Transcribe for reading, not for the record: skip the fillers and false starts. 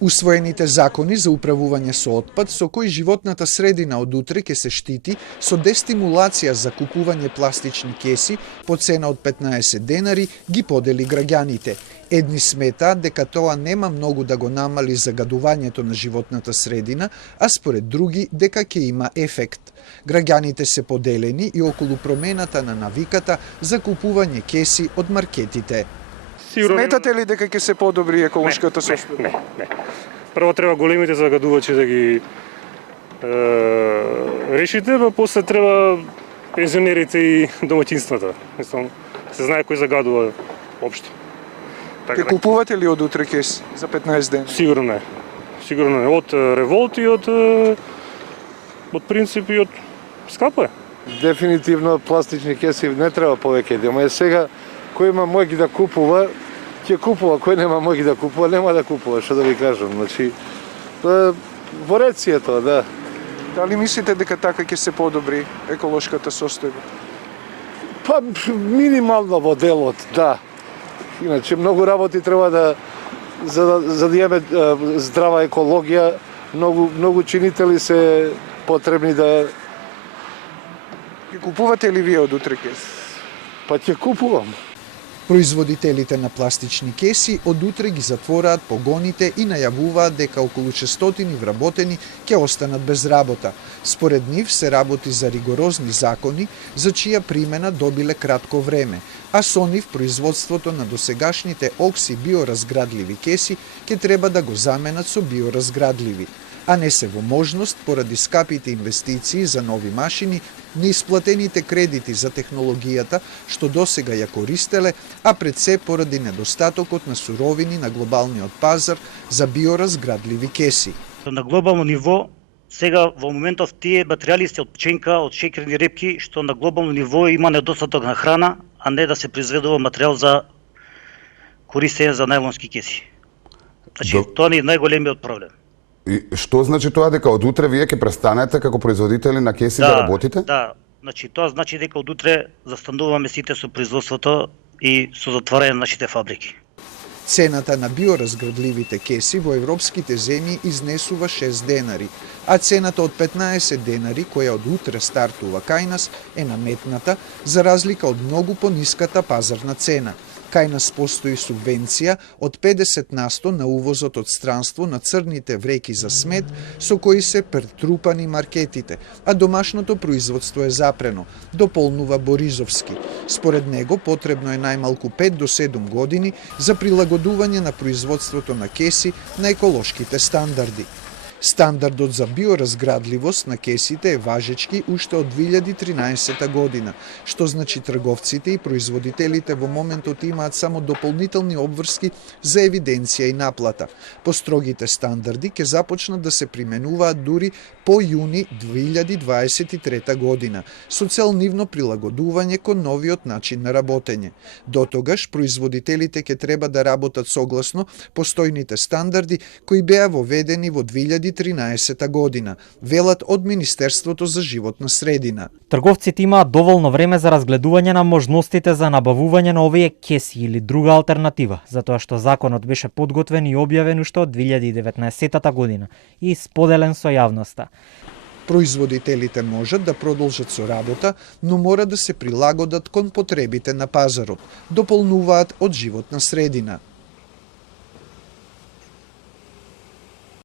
Усвоените закони за управување со отпад, со кои животната средина од утре ќе се штити со дестимулација за купување пластични кеси по цена од 15 денари, ги подели граѓаните. Едни сметаат дека тоа нема многу да го намали загадувањето на животната средина, а според други дека ќе има ефект. Граѓаните се поделени и околу промената на навиката за купување кеси од маркетите. Сметате ли дека ќе се подобри еколошката состојба? Не. Прво треба големите загадувачи да ги решите, па после треба пензионерите и домаќинствата. Мислам, се знае кој загадува општо. Ке купувате ли од утре кеси за 15 дена? Сигурно не. Сигурно не. Од револт и од принцип и од скапо е. Дефинитивно пластични кеси не треба повеќе да има. Сега кој има мојки да купува, ќе купува, кој нема мојки да купува, нема да купува, што да ви кажам. Значи, во ред си е тоа, да. Дали мислите дека така ќе се подобри еколошката состојба? Па минимално во делот, да. Иначе многу работи треба да за да имаме здрава екологија, многу чинители се потребни да. Ќе купувате ли вие од утре кеси? Па ќе купувам. Производителите на пластични кеси од утре ги затвораат погоните и најавуваат дека околу 600 вработени ќе останат без работа. Според нив се работи за ригорозни закони за чија примена добиле кратко време, а со нив производството на досегашните окси биоразградливи кеси ќе треба да го заменат со биоразградливи, а не се во можност поради скапите инвестиции за нови машини, неисплатените кредити за технологијата што досега ја користеле, а пред се поради недостатокот на суровини на глобалниот пазар за биоразградливи кеси. На глобално ниво, сега во моментов тие материјали се од пченка, од шеќерни репки, што на глобално ниво има недостаток на храна, а не да се произведува материјал за користење за најлонски кеси. Значи, тоа е најголемиот проблем. И што значи тоа дека од утре вие ќе престанете како производители на кеси да работите? Да, значи тоа значи дека од утре застануваме сите со производството и со затварање на нашите фабрики. Цената на биоразградливите кеси во европските земји изнесува 6 денари, а цената од 15 денари, која од утре стартува кај нас, е наметната за разлика од многу пониската пазарна цена. Кај нас постои субвенција од 50% на увозот од странство на црните вреки за смет со кои се претрупани маркетите, а домашното производство е запрено, дополнува Боризовски. Според него потребно е најмалку 5 до 7 години за прилагодување на производството на кеси на еколошките стандарди. Стандардот за биоразградливост на кесите е важечки уште од 2013 година, што значи трговците и производителите во моментот имаат само дополнителни обврски за евиденција и наплата. По строгите стандарди ќе започнат да се применуваат дури по јуни 2023 година, со цел нивно прилагодување кон новиот начин на работење. Дотогаш производителите ќе треба да работат согласно постојните стандарди кои беа воведени во 2013 година, велат од Министерството за животна средина. Трговците имаат доволно време за разгледување на можностите за набавување на овие кеси или друга алтернатива, затоа што законот беше подготвен и објавен уште од 2019 година и споделен со јавноста. Производителите можат да продолжат со работа, но мора да се прилагодат кон потребите на пазарот, дополнуваат од животна средина.